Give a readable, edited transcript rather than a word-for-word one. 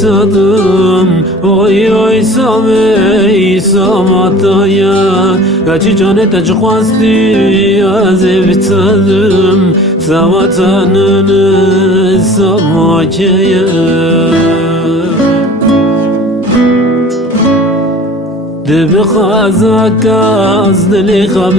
tadım oy oy samey samataya Kaçı canete çıkmazdı az ev tadım Savatanını samakaya Debi kazak az deli